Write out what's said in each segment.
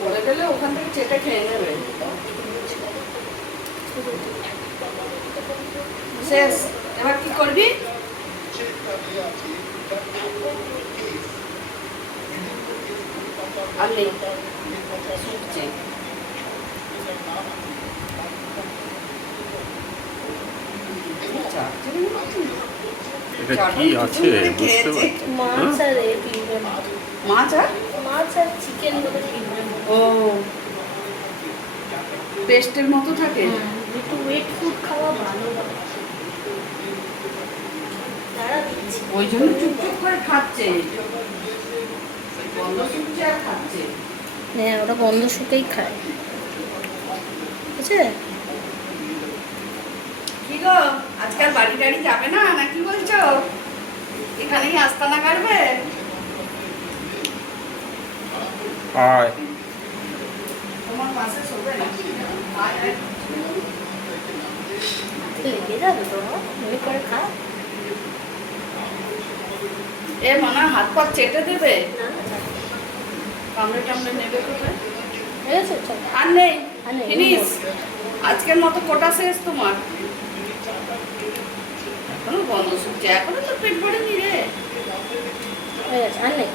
পরে গেলে ওখান থেকে চেটে খেয়ে নেবে। শেষ, এবার কি করবি? আর নেই শুকছে। এটা কি আছে বুঝতে পারছি। মাছ আর পিঁপড়ে মাছ আর মাছ আর চিকেন বলে পিঁপড়ে ও পেস্টের মতো থাকে। একটু ওয়েট ফুড খাওয়া ভালো হবে। তারা দিচ্ছি ওই জন্য চুপচুপ করে খাচ্ছে, গন্ধ শুকছে আর খাচ্ছে। হ্যাঁ, ওরা গন্ধ শুকেই খায়, বুঝছে? কি গো, আজকাল বাড়ি টাড়ি যাবে না নাকি বলছো? এখানেই আস্তানা কাটবে? আয় তোমার পাশে শোবে নাকি? আয়, আয়। লেগে যাবে তো, মনে করে খা। এ মনে হয় হাত পা চেটে দেবে, না কামড়ে টামড়ে নেবে কোথায়? ঠিক আছে, চল। আর নেই, আর নেই, ফিনিশ। আজকের মতো কোটা শেষ তোমার। এখনো গন্ধ শুকছে, এখনো তো পেট ভরেনি রে। হয়ে গেছে, আর নেই।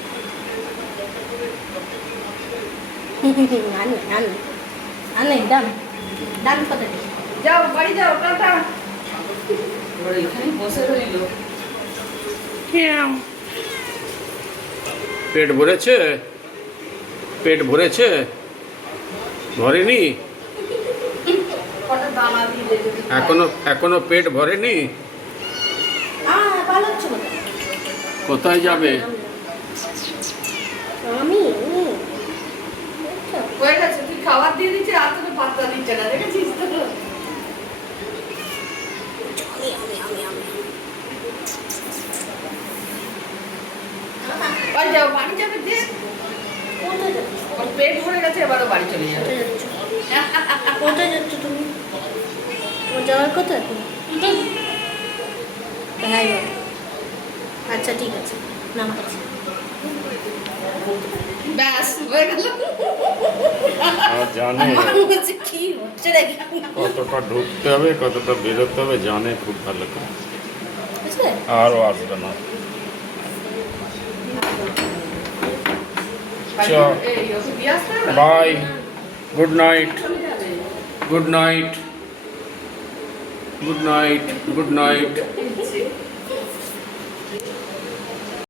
আর নেই, আর নেই, আর নেই, ডান ডান কথা নেই। যাও বাড়ি যাও, টাটা। ওরা এখানে বসে রইল। পেট ভরেছে? পেট ভরেছে? ভরেনি কটা দানা দিলে যদি খায়। এখনো পেট ভরেনি? পালাচ্ছ কোথায়? কোথায় যাবে? আমি হয়ে গেছে, তুই খাবার দিয়ে দিচ্ছে আর তোকে পাত্তা দিচ্ছে না, দেখেছিস তো? বাড়ি যাও, বাড়ি যাবে যে কোথায় যাচ্ছ? ওর পেট ভরে গেছে, এবারও বাড়ি চলে যাবে। কোথায় যাচ্ছ? কোথায় যাচ্ছ তুমি? তোমার যাওয়ার কথা এখন? হ্যাঁ বলো। আচ্ছা ঠিক আছে, নামাচ্ছি। ব্যাস হয়ে গেল। জানে আমার বলছে কি হচ্ছে নাকি, কতটা ঢুকতে হবে কতটা বেরোতে হবে, জানে খুব ভালো করে। বুঝলে? আরও আসবে না। চল এই ওকে দিয়ে আসতে হবে? বাই, গুড নাইট, চলে যাবে। Good night, good night, good night. এই যে,